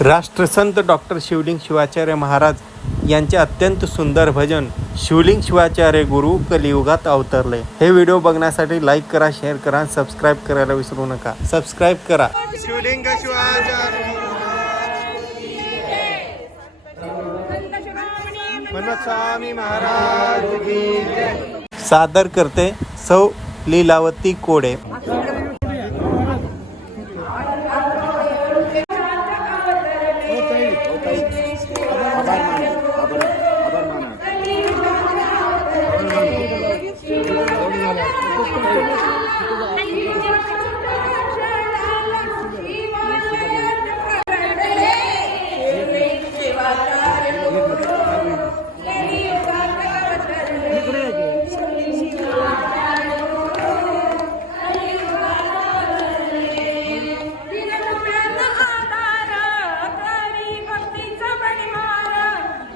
राष्ट्रसंत डॉक्टर शिवलिंग शिवाचार्य महाराज यांचे अत्यंत सुंदर भजन शिवलिंग शिवाचार्य गुरु कलियुगात अवतरले. हे व्हिडिओ बघण्यासाठी लाईक करा शेअर करा आणि सबस्क्राईब करायला विसरू नका. सबस्क्राईब करा. शिवलिंग शिवाचार्य महाराज सादर करते सौ लीलावती कोडे.